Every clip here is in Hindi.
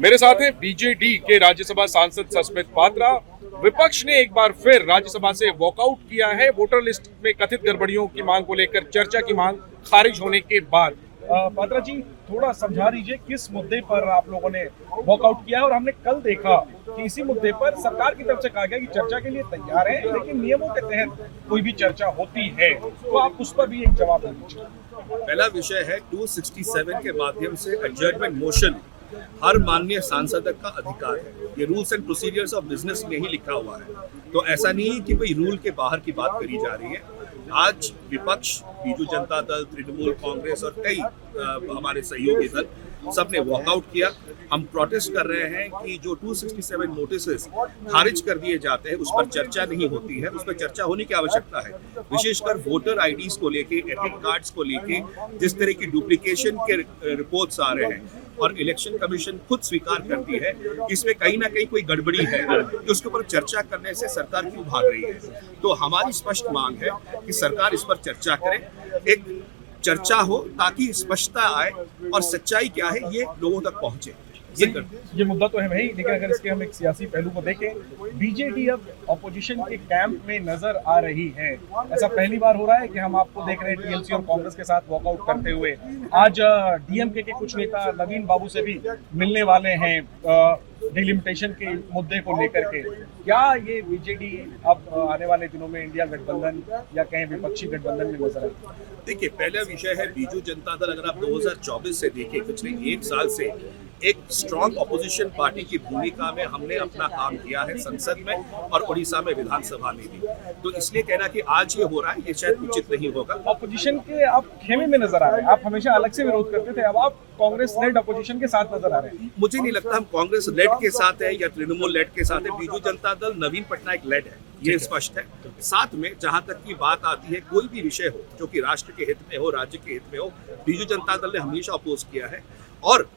मेरे साथ हैं बीजेडी के राज्यसभा सांसद सस्मित पात्रा। विपक्ष ने एक बार फिर राज्यसभा से वॉकआउट किया है वोटर लिस्ट में कथित गड़बड़ियों की मांग को लेकर चर्चा की मांग खारिज होने के बाद। पात्रा जी, थोड़ा समझा दीजिए किस मुद्दे पर आप लोगों ने वॉकआउट किया है। और हमने कल देखा कि इसी मुद्दे पर सरकार की तरफ से कहा गया कि चर्चा के लिए तैयार है, लेकिन नियमों के तहत कोई भी चर्चा होती है, तो आप उस पर भी एक जवाब दे दीजिए। पहला विषय है 267 के माध्यम से एडजर्नमेंट मोशन हर माननीय सांसद का अधिकार है। ये rules and procedures of business में ही लिखा हुआ है, तो ऐसा नहीं है कि कोई रूल के बाहर की बात करी जा रही है। आज विपक्ष, बीजू जनता दल, तृणमूल कांग्रेस और कई हमारे सहयोगी दल सबने वॉकआउट किया। हम प्रोटेस्ट कर रहे हैं कि जो 267 नोटिसेस खारिज कर दिए जाते हैं उस पर चर्चा नहीं होती है। उस पर चर्चा होने की आवश्यकता है, विशेषकर वोटर आईडीज को लेके, एडमिट कार्ड्स को लेके जिस तरह की डुप्लीकेशन के रिपोर्ट्स आ रहे हैं और इलेक्शन कमीशन खुद स्वीकार करती है कि इसमें कहीं ना कहीं कोई गड़बड़ी है, कि उसके ऊपर चर्चा करने से सरकार क्यों भाग रही है। तो हमारी स्पष्ट मांग है कि सरकार इस पर चर्चा करे, एक चर्चा हो ताकि स्पष्टता आए और सच्चाई क्या है ये लोगों तक पहुंचे। ये मुद्दा तो है भाई, लेकिन अगर इसके हम एक सियासी पहलू को देखें, बीजेडी अब ऑपोजिशन के कैंप में नजर आ रही है। ऐसा पहली बार हो रहा है कि हम आपको देख रहे हैं टीएमसी और कांग्रेस के साथ वॉकआउट करते हुए। आज डीएमके के कुछ नेता नवीन बाबू से भी मिलने वाले हैं डिलिमिटेशन के मुद्दे को लेकर के। क्या ये बीजेडी अब आने वाले दिनों में इंडिया गठबंधन या कहें विपक्षी गठबंधन में नजर आएगी? देखिए, पहला विषय है बीजू जनता दल। अगर आप 2024 से देखें, पिछले एक साल से एक स्ट्रॉन्ग ऑपोजिशन पार्टी की भूमिका में हमने अपना काम किया है संसद में और उड़ीसा में विधानसभा में भी। तो इसलिए कहना कि आज ये हो रहा है, ये शायद उचित नहीं होगा। ऑपोजिशन के आप खेमे में नजर आ रहे हैं। आप हमेशा अलग से विरोध करते थे, अब आप कांग्रेस लेड ऑपोजिशन के साथ नजर आ रहे हैं। मुझे नहीं लगता हम कांग्रेस लेड के साथ है या तृणमूल लेड के साथ है। बीजू जनता दल नवीन पटनायक लेड है, ये स्पष्ट है। साथ में जहां तक की बात आती है, कोई भी विषय हो जो कि राष्ट्र के हित में हो, राज्य के हित में हो, बीजू जनता दल ने हमेशा अपोज किया है और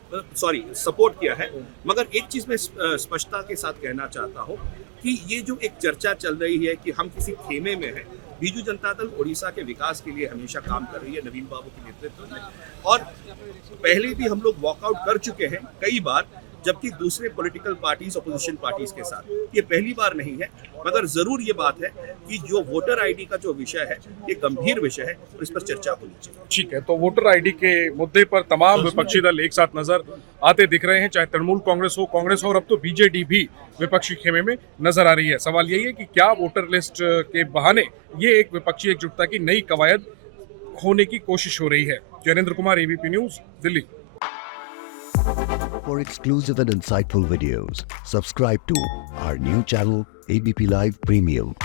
सपोर्ट किया है। मगर एक चीज मैं स्पष्टता के साथ कहना चाहता हूं कि ये जो एक चर्चा चल रही है कि हम किसी खेमे में हैं, बीजू जनता दल उड़ीसा के विकास के लिए हमेशा काम कर रही है नवीन बाबू के नेतृत्व में। और पहले भी हम लोग वॉकआउट कर चुके हैं कई बार, जबकि दूसरे पॉलिटिकल पार्टीज, अपोजिशन पार्टीज के साथ। ये पहली बार नहीं है, मगर जरूर ये बात है कि जो वोटर आईडी का जो विषय है ये गंभीर विषय है और इस पर चर्चा होनी चाहिए। ठीक है, तो वोटर आईडी के मुद्दे पर तमाम विपक्षी दल एक साथ नजर आते दिख रहे हैं, चाहे तृणमूल कांग्रेस हो, कांग्रेस हो, और अब तो बीजेडी भी विपक्षी खेमे में नजर आ रही है। सवाल यही है कि क्या वोटर लिस्ट के बहाने ये एक विपक्षी एकजुटता की नई कवायद होने की कोशिश हो रही है। Jayendra Kumar, ABP news, Delhi. For exclusive and insightful videos, subscribe to our new channel ABP Live Premium.